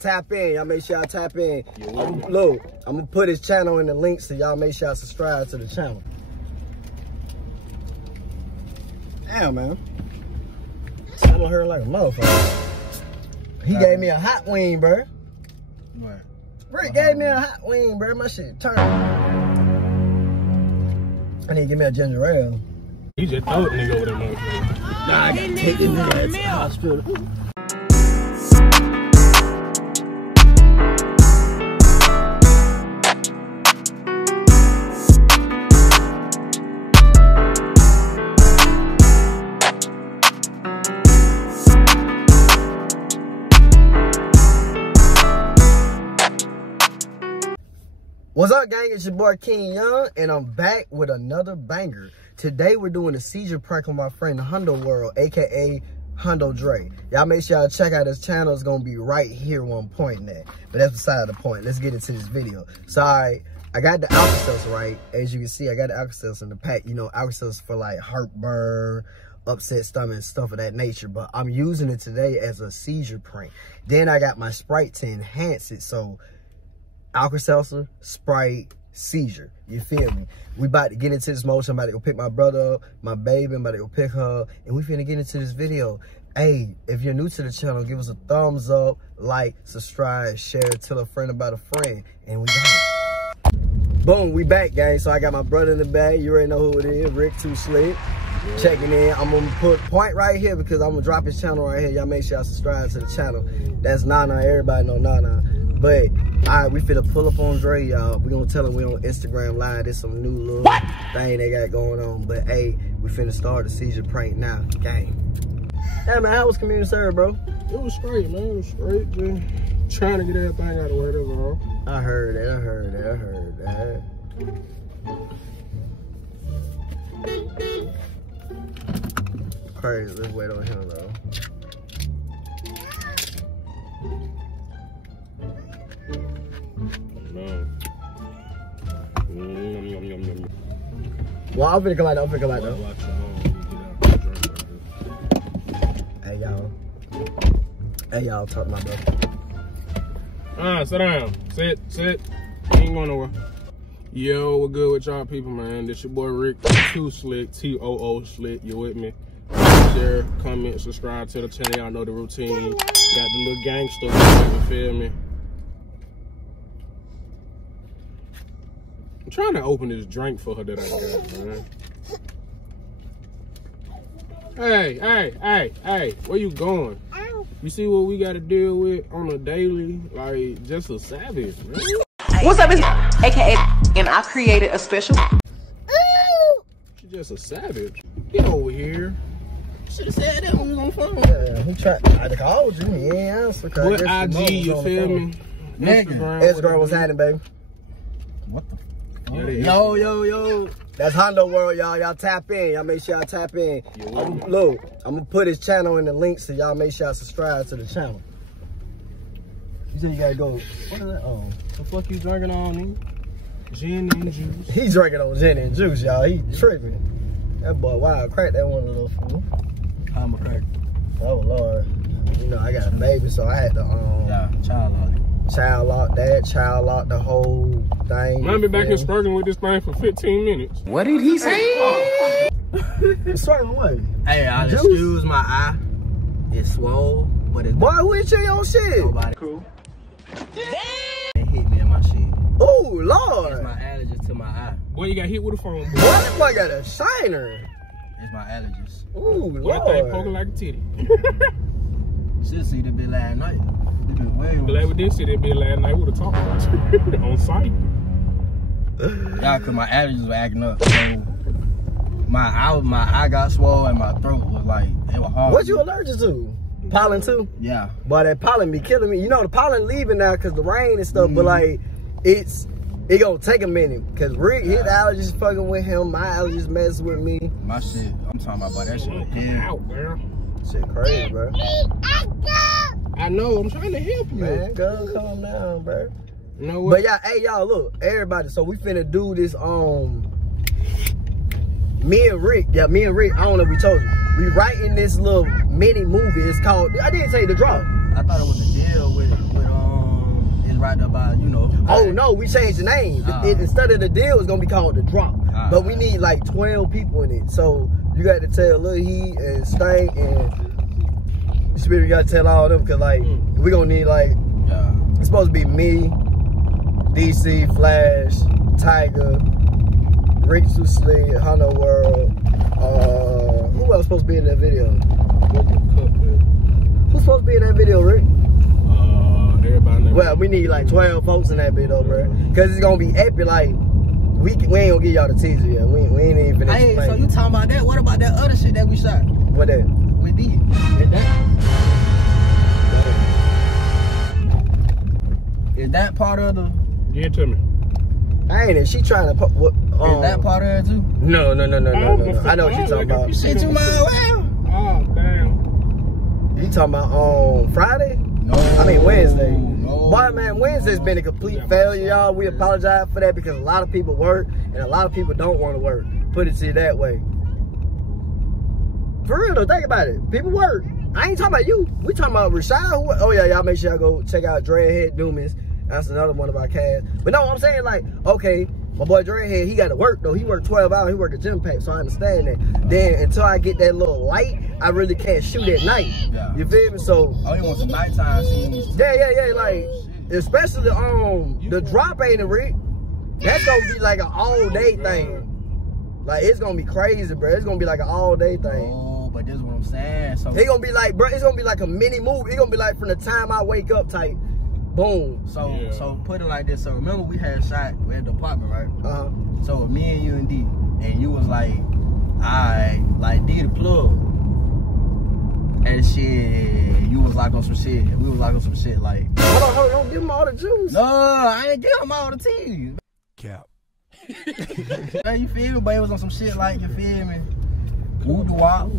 tap in. Y'all make sure y'all tap in. Look, I'm gonna put his channel in the link, so y'all make sure y'all subscribe to the channel. Damn, man. I'm her like a motherfucker. He gave me a hot wing, bro. What? Rick gave me a hot wing, bro. My shit turned. I need to give me a ginger ale. You just throw it, nigga, over there, motherfucker. Nah, I gotta take this nigga to the hospital. What's up, gang? It's your boy King Young, and I'm back with another banger. Today we're doing a seizure prank on my friend HunndoWorld, aka Hundo Dre. Y'all make sure y'all check out his channel. It's gonna be right here where I'm pointing at. But that's beside the point. Let's get into this video. So I got the Alka-Seltzer, right? As you can see, I got the Alka-Seltzer in the pack. You know, Alka-Seltzer for like heartburn, upset stomach, and stuff of that nature. But I'm using it today as a seizure prank. Then I got my Sprite to enhance it. So Alka-Seltzer, Sprite, Seizure. You feel me? We about to get into this motion. I'm about to go pick my brother up, my baby. I'm about to go pick her, and we finna get into this video. Hey, if you're new to the channel, give us a thumbs up, like, subscribe, share, tell a friend about a friend, and we got it. Boom, we back, gang. So I got my brother in the bag. You already know who it is. Rick Too Slick. Yeah. Checking in. I'm gonna put point right here because I'm gonna drop his channel right here. Y'all make sure y'all subscribe to the channel. That's Nana. Everybody know Nana. But all right, we finna pull up on Dre, y'all. We gonna tell him we on Instagram Live. There's some new little thing they got going on. But hey, we finna start the seizure prank now, gang. Hey man, how was community service, bro? It was straight, man. It was straight. Just trying to get everything out of the way. That's all. I heard that. Crazy. Let's wait on him though. Well, I'm finna come out though. Hey y'all, talk to my brother. Sit down. Sit. You ain't going nowhere. Yo, what good with y'all people, man? This your boy Rick Too Slick, T-O-O Slick. You with me? Share, comment, subscribe to the channel. Y'all know the routine. Got the little gangster, you feel me? I'm trying to open this drink for her that I got, man. Hey, where you going? You see what we got to deal with on a daily? Like, just a savage, man. What's up, it's AKA, and I created a special. She's just a savage. Get over here. Should have said that when we was on the phone. Yeah, he tried. I called you. He ain't answer. What IG, you feel me? Instagram, what's happening, baby? What the? Yo. That's HunndoWorld, y'all. Y'all tap in. Y'all make sure y'all tap in. Look, I'm gonna put his channel in the link, so y'all make sure y'all subscribe to the channel. You said you gotta go. What is that? Oh, the fuck you drinking on, nigga? Gin and juice. He's drinking on gin and juice, y'all. He tripping. That boy, wow, crack that one a little fool. I'm a crack. Oh Lord. You know I got a baby, so I had to child lock it. Child lock the whole thing. I've been back here struggling with this thing for 15 minutes. What did he say? Certain way. Hey, I'll excuse my eye. It's swole, but it's boy, who hit you on shit? Nobody. Cool. It hit me in my shit. Oh Lord. It's my allergies to my eye. Boy, you got hit with a phone. Boy, that boy got a shiner. It's my allergies. Ooh, boy, Lord. That thing poking like a titty. Should see the bit last night. Glad we did see that bit last night. We would have talked about it on site. Yeah, cause my allergies were acting up. So my eye got swollen and my throat was like, it was hard. What you allergic to? Pollen too? Yeah. Boy, that pollen be killing me. You know the pollen leaving now cause the rain and stuff, but like it gonna take a minute cause Rick his allergies fucking with him, my allergies mess with me. My shit, I'm talking about that shit. Out, bro. Shit crazy, bro. I know, I'm trying to help you. Man, go calm down, bro. You know what? But yeah, hey y'all, look, everybody, so we finna do this me and Rick, I don't know if we told you. We writing this little mini movie. It's called, I didn't tell you the drop. I thought it was a deal with right there by, you know. Oh no, we changed the name. Instead of the deal, it's gonna be called the drop. But we need like 12 people in it. So you got to tell Lil Heat and Stank and Spirit. You got to tell all of them because like we gonna need like it's supposed to be me, DC, Flash, Tiger, Rick Too Slick, HunndoWorld. Who else supposed to be in that video? Who's supposed to be in that video, Rick? Everybody. Well, we need like 12 folks in that video, bro. Cause it's gonna be epic. Like we ain't gonna give y'all the teaser yet. We ain't even finished. Hey, so you talking about that? What about that other shit that we shot? What that? With D. Is that part of the? Give it to me. Ain't it? She trying to put what? Is that part of it too? No. I know what you talking about. Shit, you might well. Oh damn. You talking about Friday? No. I mean Wednesday. No. Boy, man, Wednesday's been a complete failure, y'all. We apologize for that because a lot of people work and a lot of people don't want to work. Put it to you that way. For real though, think about it. People work. I ain't talking about you. We talking about Rashad. Oh yeah, y'all make sure y'all go check out Dreadhead Newman's. That's another one of our cats. But no, I'm saying like, okay, my boy Dreadhead, he got to work though. He worked 12 hours. He worked at gym pack, so I understand that. Then until I get that little light, I really can't shoot at night. Yeah. You feel me? So Oh, you want some nighttime scenes? yeah. Like, especially the drop ain't a Rick. That's gonna be like an all day thing. Like it's gonna be crazy, bro. It's gonna be like an all day thing. Oh, but this is what I'm saying. So It's gonna be like, bro. It's gonna be like a mini movie. It's gonna be like from the time I wake up type. Boom. So put it like this. So remember we had shot at the apartment, right? So me and you and D, and you was like, alright, like D the plug. And shit, you was like on some shit, and we was like on some shit like. Hold on, don't give him all the juice. No, I ain't give him all the tea. Cap. You feel me? But it was on some shit like, you feel me? Woo-doo-wop.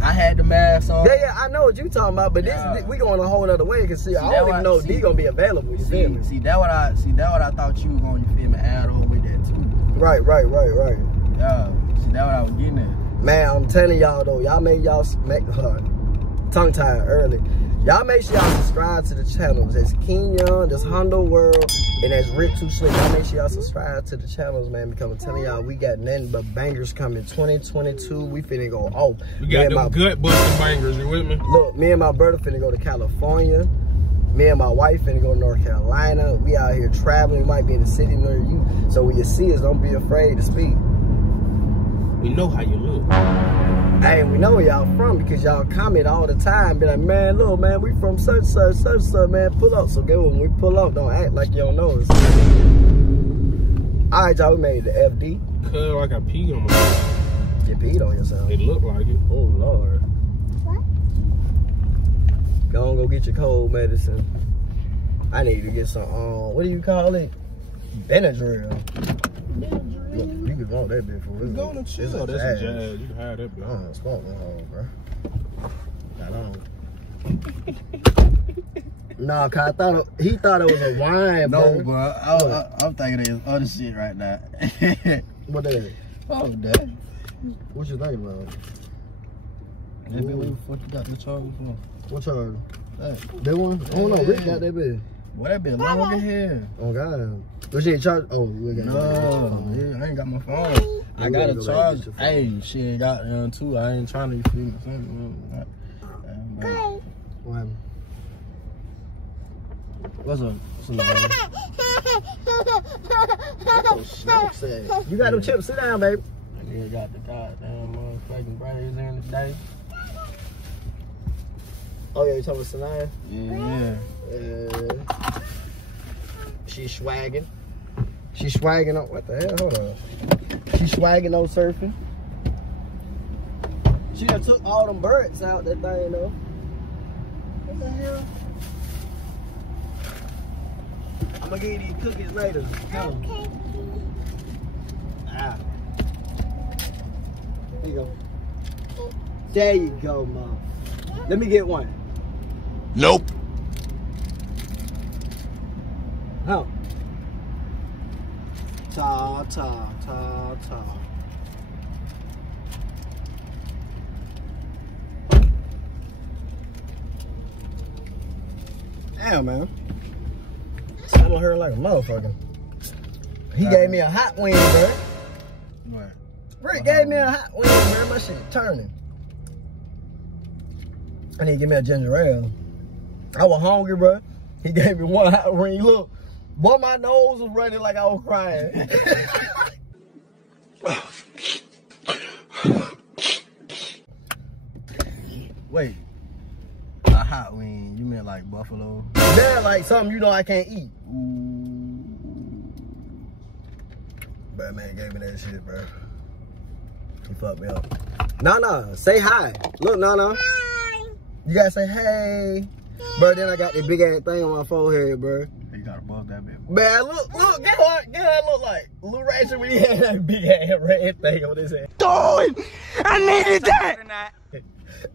I had the mask on. Yeah, I know what you talking about, but this we going a whole other way. Cause see I don't even know D gonna be available. You feel me? See that what I thought you were gonna, you feel me, add on with that too. Right. Yeah. See that what I was getting at. Man, I'm telling y'all though, y'all make tongue tied early. Y'all make sure y'all subscribe to the channels. That's King Young, that's HunndoWorld, and that's Rick Too Slick. Y'all make sure y'all subscribe to the channels, man, because I'm telling y'all, we got nothing but bangers coming 2022. We finna go off. We got them gut busting bangers, you with me? Look, me and my brother finna go to California. Me and my wife finna go to North Carolina. We out here traveling. We might be in the city near you. So when you see us, don't be afraid to speak. We know how you look. Hey, we know where y'all from because y'all comment all the time. Be like, man, look, man, we from such, man. Pull up. So get when we pull up, don't act like you don't know us. All right, y'all, we made the FD. Cuz like I peed on myself. You peed on yourself. It looked like it. Oh, Lord. What? Go on, go get your cold medicine. I need to get some, what do you call it? Benadryl. You could want that bitch for real. Go to chill. That's a jazz. You can have that bitch. I don't smoke no hole, bro. Nah, cause he thought it was a wine, bro. No, bro. I'm thinking of his other shit right now. What that is? Oh, that. What you thinking about? That bitch, what the fuck you got the charger for? What charger? That one? I don't know. Rick got that bitch. What that bitch long in here? Oh, God. What you ain't charge? Oh, we got no, I ain't got my phone. I got a charge. Hey, shit, got too. I ain't trying to feel something. What happened? What's up? You got them chips. Sit down, baby. I nigga got the goddamn motherfucking braids in today. Oh, yeah, you talking about Sanaya? Yeah. She's swagging. She's swagging on, what the hell? Hold on. She's swagging on surfing. She done took all them birds out that thing, though. What the hell? I'm gonna give you these cookies later. Okay. Ah. There you go. There you go, Mom. Let me get one. Nope. Oh. Ta. Damn, man. I'm on her like a motherfucker. He gave me a hot wing, bro. What? Rick gave me a hot wing, bro. My shit turning. I need to give me a ginger ale. I was hungry, bro. He gave me one hot wing. Look, boy, my nose was running like I was crying. Wait. A hot wing, you meant like buffalo? Yeah, like something you know I can't eat. Ooh. Bro, man gave me that shit, bro. He fucked me up. Nah, say hi. Look, Nana. Hi. You gotta say hey. Bro, then I got this big ass thing on my forehead, bro. You gotta bug that bit. Man, look, get what I look like. Lil Ratchet when he had that big ass red thing on his head. Dude, I needed that.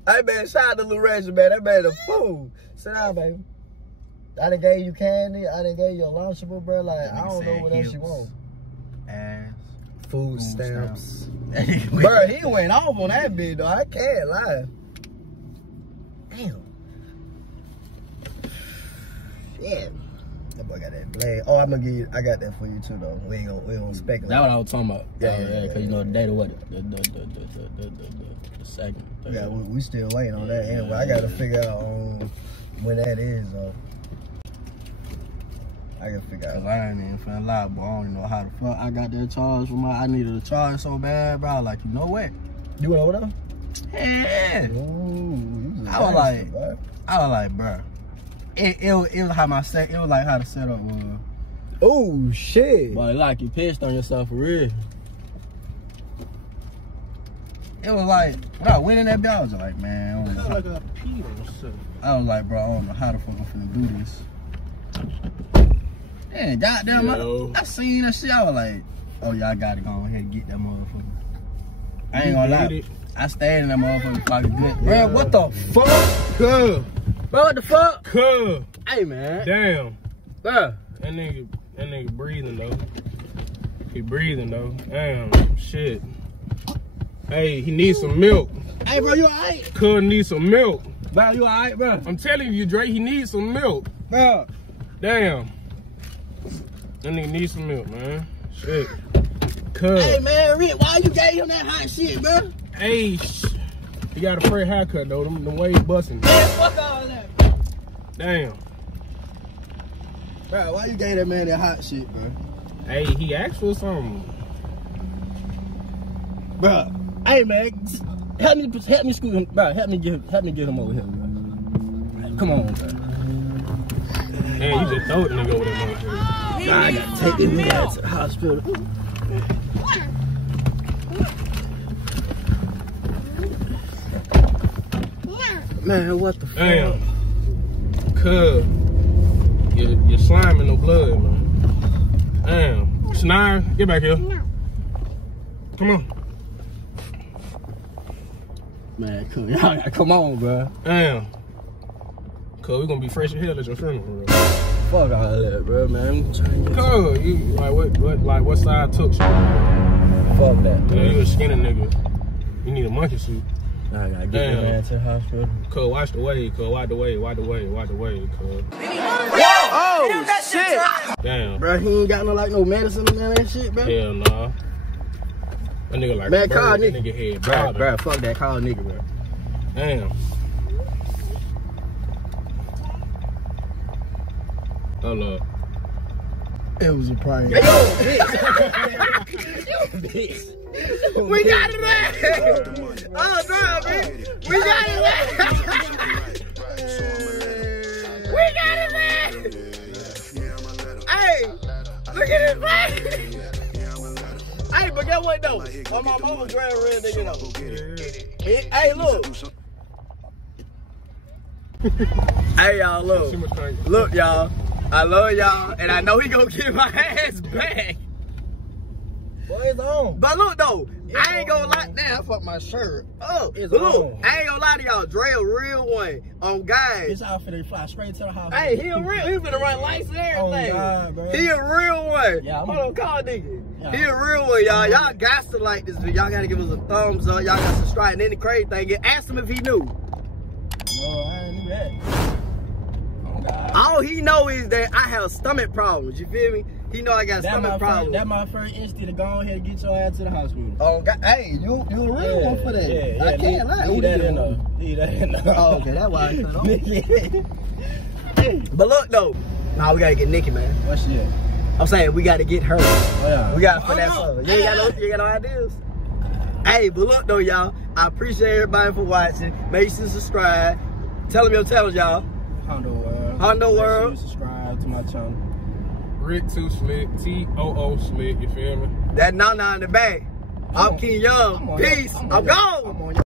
Hey, man, shout out to Lil Ratchet, man. That man a fool. Sit down, baby. I done gave you candy. I done gave you a Lunchable, bro. Like, I don't know what else you want. Ass. Food stamps. Bro, he went off on that bitch, though. I can't lie. Damn. Yeah. That boy got that blade. Oh, I'm gonna give you, I got that for you too, though. We ain't gonna speculate. That's what I was talking about. Yeah, cause you know the data what? The second. Yeah, we still waiting on that anyway. I gotta figure out when that is, though. I gotta figure out. Cause I ain't even finna lie, boy. I don't even know how the fuck I got that charge for I needed a charge so bad, bro. Like, you know what? You went over there? Yeah. Ooh, I was like, bro. It was how my set. It was like how the setup was. Oh shit! But like you pissed on yourself for real. It was like when I went in that bitch, I was like, man, I was like, bro, I don't know how the fuck I'm finna do this. Man, goddamn, I seen that shit. I was like, oh yeah, I gotta go ahead and get that motherfucker. I ain't gonna lie. I stayed in that motherfucker fucking good. Bro, what the fuck? Cuz. Bro, what the fuck? Cuz. Hey, man. Damn. Bro. That nigga breathing, though. He breathing, though. Damn, shit. Hey, he needs some milk. Hey, bro, you alright? Cuz needs some milk. Bro, you alright, bro? I'm telling you, Drake, he needs some milk. Bro. Damn. That nigga needs some milk, man. Shit. Cuz. Hey, man, Rick, why you gave him that hot shit, bro? Hey, he got a fresh haircut, though. The way he busting. Man, fuck all that. Damn. Bro, why you gave that man that hot shit, bro? Hey, he asked for something. Bro, hey, man, help me scoot him, bro. Help me get him over here, bro. Come on, bro. Man, you just throw the nigga over there, motherfucker. Nah, I gotta take this nigga to the hospital. Man, what the fuck? Damn. Cuz, you're sliming no blood, man. Damn. Snare, get back here. No. Come on. Man, cuz, y'all gotta come on, bro. Damn. Cuz, we gonna be fresh as hell at your funeral, bro. Fuck all that, bro, man. Cuz, you, what side took you? Fuck that, bro. You a skinny nigga. You need a monkey suit. I gotta get that man to the hospital. Cuz, watch the way, cuz, watch the way, cuz. Oh, shit! Damn. Bro, he ain't got no medicine or none of that shit, bro. Hell nah. That nigga like man, a bird. call That nigga. Nigga head Bro, bobbing. fuck that, call nigga, bro. Damn. Hold up. It was a prank. Yo, bitch. We got it, man. Oh, no, man. We got it, man. We got it, man. Hey, look at this, man. Hey, but guess what, though? My mama grand real nigga, though. Hey, look. Hey, y'all, look. Look, y'all. I love y'all, and I know he gonna get my ass back. What is on? But look though, I ain't gonna lie. Damn, I fucked my shirt. Oh, it's look, on. I ain't gonna lie to y'all. Dre a real one on guys. This outfit they fly straight to the house. Hey, he a real. He finna run lights and everything. Oh God, bro. He a real one. Yeah, hold on, call nigga. Yeah, he a real one, y'all. Y'all got to like this video. Y'all gotta give us a thumbs up. Y'all got to subscribe. And then the crazy thing, ask him if he knew. No, I ain't knew that. Oh God. I all he know is that I have stomach problems. You feel me? He know I got stomach problems. That's my first instinct to go ahead and get your ass to the hospital. Oh, God. Hey, you a real one for that. Yeah, I can't lie. Leave that in there. Leave that in there. Oh, okay, that's why I cut off. But look, though. Nah, we got to get Nikki, man. What shit? I'm saying we got to get her. Yeah. We got to finesse her. You ain't got no ideas? Hey, but look, though, y'all. I appreciate everybody for watching. Make sure to subscribe. Tell them your channels, y'all. HunndoWorld. HunndoWorld. Make sure you subscribe to my channel. Rick 2 Slick, T-O-O Slick, you feel me? That Nana in the back. I'm King Young. Peace. I'm gone.